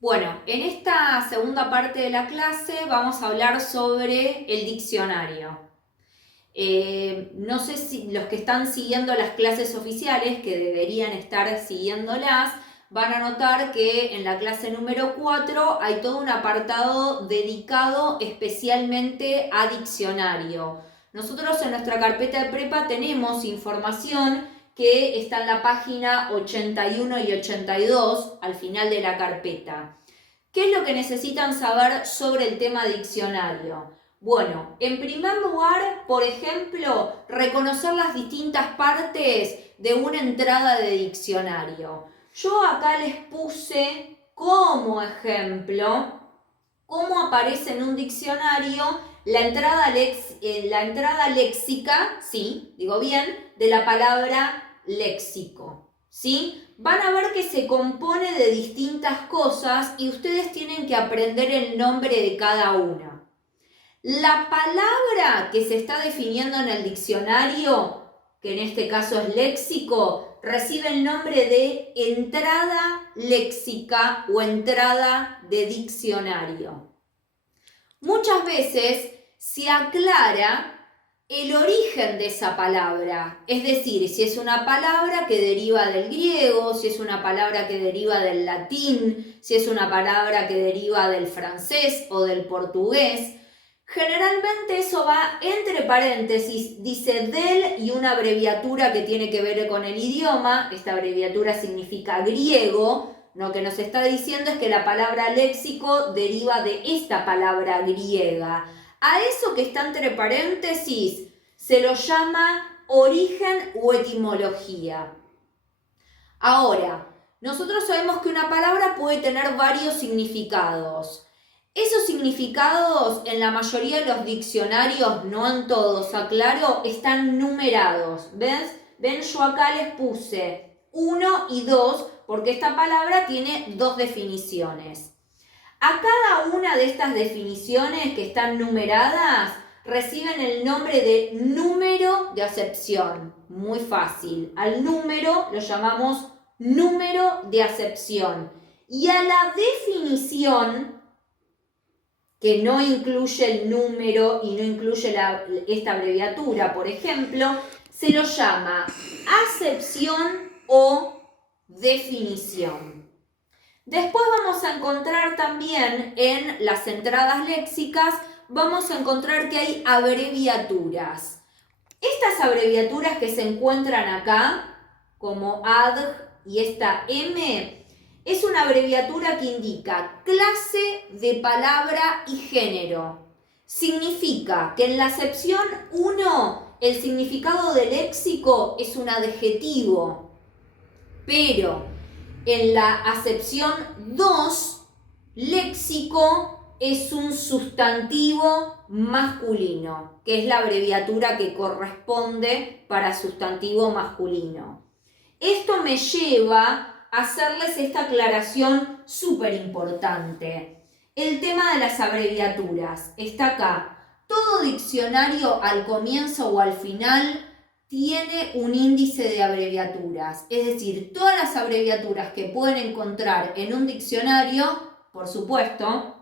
Bueno, en esta segunda parte de la clase vamos a hablar sobre el diccionario. No sé si los que están siguiendo las clases oficiales, que deberían estar siguiéndolas, van a notar que en la clase número 4 hay todo un apartado dedicado especialmente a diccionario. Nosotros en nuestra carpeta de prepa tenemos información que está en la página 81 y 82 al final de la carpeta. ¿Qué es lo que necesitan saber sobre el tema diccionario? Bueno, en primer lugar, por ejemplo, reconocer las distintas partes de una entrada de diccionario. Yo acá les puse como ejemplo cómo aparece en un diccionario la entrada léxica, sí, digo bien, de la palabra léxico, ¿sí? Van a ver que se compone de distintas cosas y ustedes tienen que aprender el nombre de cada una. La palabra que se está definiendo en el diccionario, que en este caso es léxico, recibe el nombre de entrada léxica o entrada de diccionario. Muchas veces se aclara el origen de esa palabra, es decir, si es una palabra que deriva del griego, si es una palabra que deriva del latín, si es una palabra que deriva del francés o del portugués. Generalmente eso va entre paréntesis, dice del y una abreviatura que tiene que ver con el idioma. Esta abreviatura significa griego. Lo que nos está diciendo es que la palabra léxico deriva de esta palabra griega. A eso que está entre paréntesis se lo llama origen o etimología. Ahora, nosotros sabemos que una palabra puede tener varios significados. Esos significados en la mayoría de los diccionarios, no en todos, aclaro, están numerados. ¿Ves? Ven, yo acá les puse 1 y 2 porque esta palabra tiene dos definiciones. A cada una de estas definiciones que están numeradas reciben el nombre de número de acepción. Muy fácil. Al número lo llamamos número de acepción. Y a la definición, que no incluye el número y no incluye esta abreviatura, por ejemplo, se lo llama acepción o definición. Después vamos a encontrar también en las entradas léxicas, vamos a encontrar que hay abreviaturas. Estas abreviaturas que se encuentran acá, como ADG y esta M, es una abreviatura que indica clase de palabra y género. Significa que en la acepción 1 el significado de léxico es un adjetivo, pero en la acepción 2, léxico es un sustantivo masculino, que es la abreviatura que corresponde para sustantivo masculino. Esto me lleva a hacerles esta aclaración súper importante. El tema de las abreviaturas está acá. Todo diccionario al comienzo o al final tiene un índice de abreviaturas, es decir, todas las abreviaturas que pueden encontrar en un diccionario, por supuesto,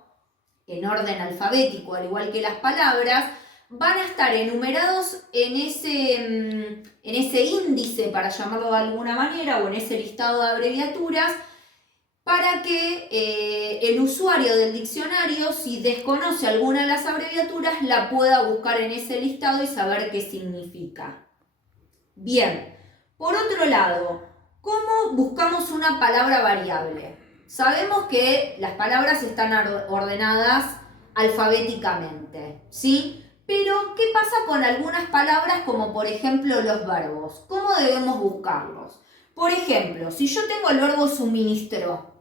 en orden alfabético, al igual que las palabras, van a estar enumerados en ese índice, para llamarlo de alguna manera, o en ese listado de abreviaturas, para que el usuario del diccionario, si desconoce alguna de las abreviaturas, la pueda buscar en ese listado y saber qué significa. Bien, por otro lado, ¿cómo buscamos una palabra variable? Sabemos que las palabras están ordenadas alfabéticamente, ¿sí? Pero, ¿qué pasa con algunas palabras como por ejemplo los verbos? ¿Cómo debemos buscarlos? Por ejemplo, si yo tengo el verbo suministró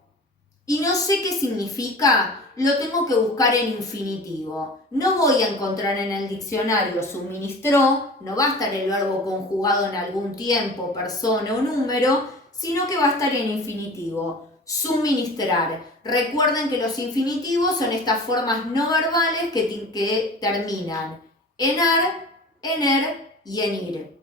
y no sé qué significa, lo tengo que buscar en infinitivo. No voy a encontrar en el diccionario suministró, no va a estar el verbo conjugado en algún tiempo, persona o número, sino que va a estar en infinitivo. Suministrar. Recuerden que los infinitivos son estas formas no verbales que terminan en ar, en er y en ir.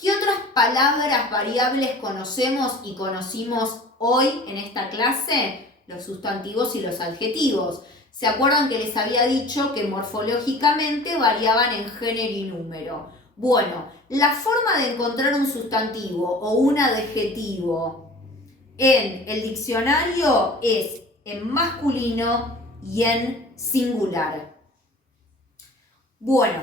¿Qué otras palabras variables conocemos y conocimos hoy en esta clase? los sustantivos y los adjetivos. ¿Se acuerdan que les había dicho que morfológicamente variaban en género y número? Bueno, la forma de encontrar un sustantivo o un adjetivo en el diccionario es en masculino y en singular. Bueno,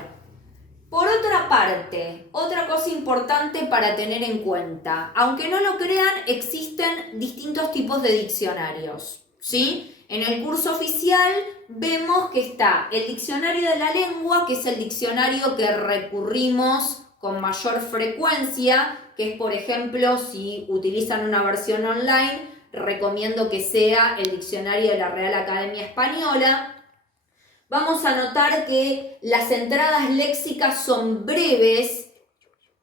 por otra parte, otra cosa importante para tener en cuenta, aunque no lo crean, existen distintos tipos de diccionarios, ¿sí? En el curso oficial vemos que está el diccionario de la lengua, que es el diccionario que recurrimos con mayor frecuencia, que es, por ejemplo, si utilizan una versión online, recomiendo que sea el diccionario de la Real Academia Española. Vamos a notar que las entradas léxicas son breves,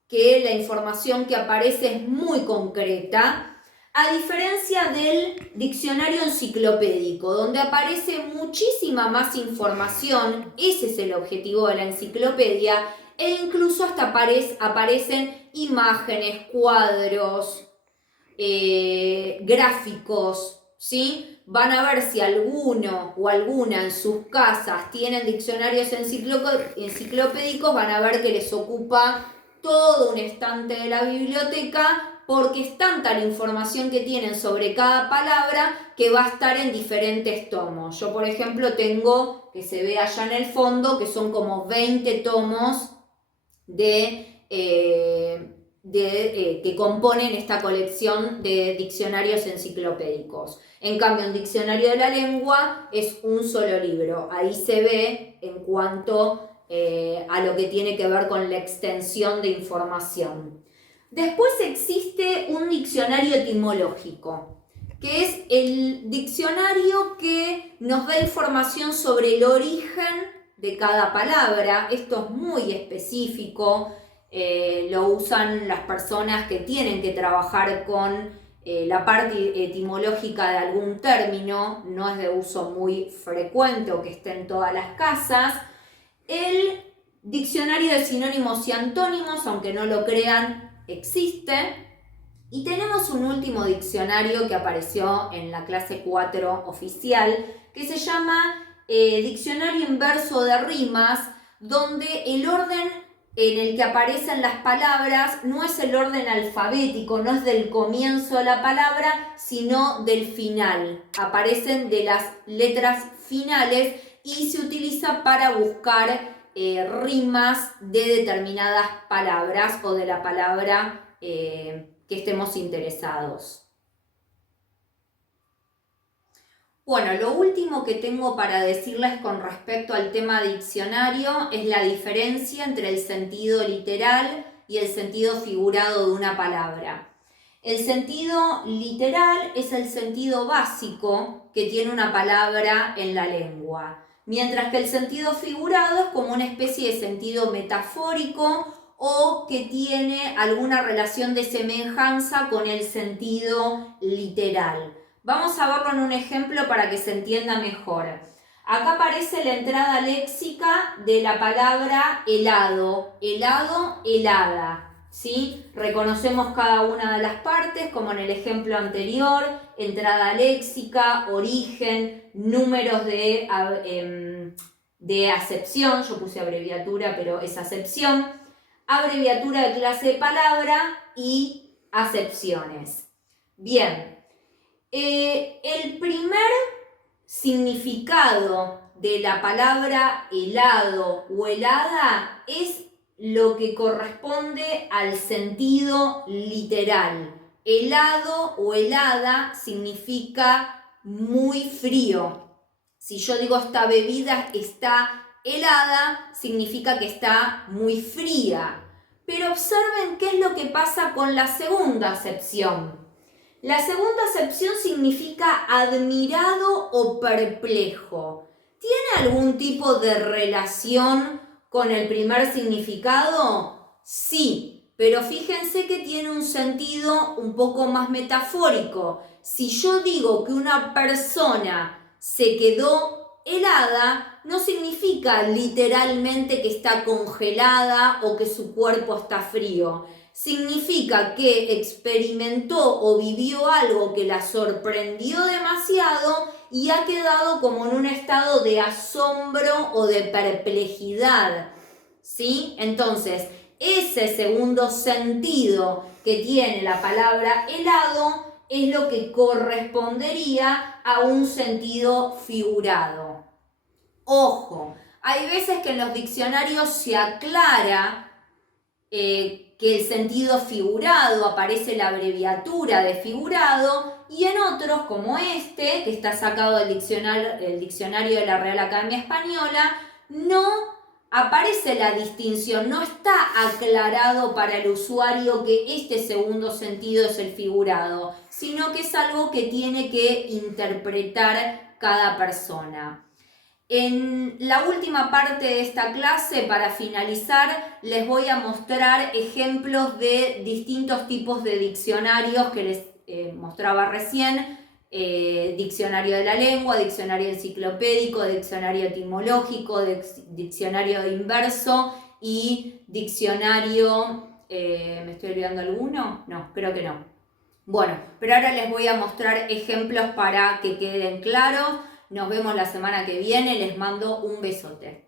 que la información que aparece es muy concreta, a diferencia del diccionario enciclopédico, donde aparece muchísima más información. Ese es el objetivo de la enciclopedia, e incluso hasta aparecen imágenes, cuadros, gráficos, ¿sí? Van a ver si alguno o alguna en sus casas tienen diccionarios enciclopédicos, van a ver que les ocupa todo un estante de la biblioteca, porque es tanta la información que tienen sobre cada palabra que va a estar en diferentes tomos. Yo, por ejemplo, tengo, que se ve allá en el fondo, que son como 20 tomos que componen esta colección de diccionarios enciclopédicos. En cambio, un diccionario de la lengua es un solo libro. Ahí se ve en cuanto a lo que tiene que ver con la extensión de información. Después existe un diccionario etimológico, que es el diccionario que nos da información sobre el origen de cada palabra. Esto es muy específico. Lo usan las personas que tienen que trabajar con la parte etimológica de algún término, no es de uso muy frecuente o que esté en todas las casas. El diccionario de sinónimos y antónimos, aunque no lo crean, existe. Y tenemos un último diccionario que apareció en la clase 4 oficial, que se llama Diccionario Inverso de Rimas, donde el orden en el que aparecen las palabras no es el orden alfabético, no es del comienzo de la palabra, sino del final. Aparecen de las letras finales y se utiliza para buscar rimas de determinadas palabras o de la palabra que estemos interesados. Bueno, lo último que tengo para decirles con respecto al tema diccionario es la diferencia entre el sentido literal y el sentido figurado de una palabra. El sentido literal es el sentido básico que tiene una palabra en la lengua, mientras que el sentido figurado es como una especie de sentido metafórico o que tiene alguna relación de semejanza con el sentido literal. Vamos a verlo en un ejemplo para que se entienda mejor. Acá aparece la entrada léxica de la palabra helado, helado, helada, ¿sí? Reconocemos cada una de las partes, como en el ejemplo anterior: entrada léxica, origen, números de acepción, yo puse abreviatura, pero es acepción, abreviatura de clase de palabra y acepciones. Bien. El primer significado de la palabra helado o helada es lo que corresponde al sentido literal. Helado o helada significa muy frío. Si yo digo esta bebida está helada, significa que está muy fría. Pero observen qué es lo que pasa con la segunda acepción. La segunda acepción significa admirado o perplejo. ¿Tiene algún tipo de relación con el primer significado? Sí, pero fíjense que tiene un sentido un poco más metafórico. Si yo digo que una persona se quedó helada, no significa literalmente que está congelada o que su cuerpo está frío. significa que experimentó o vivió algo que la sorprendió demasiado y ha quedado como en un estado de asombro o de perplejidad, ¿sí? Entonces, ese segundo sentido que tiene la palabra helado es lo que correspondería a un sentido figurado. Ojo, hay veces que en los diccionarios se aclara que el sentido figurado, aparece la abreviatura de figurado, y en otros como este, que está sacado del diccionario de la Real Academia Española, no aparece la distinción, no está aclarado para el usuario que este segundo sentido es el figurado, sino que es algo que tiene que interpretar cada persona. En la última parte de esta clase, para finalizar, les voy a mostrar ejemplos de distintos tipos de diccionarios que les mostraba recién. Diccionario de la lengua, diccionario enciclopédico, diccionario etimológico, diccionario inverso y diccionario... ¿me estoy olvidando alguno? No, creo que no. Bueno, pero ahora les voy a mostrar ejemplos para que queden claros. Nos vemos la semana que viene, les mando un besote.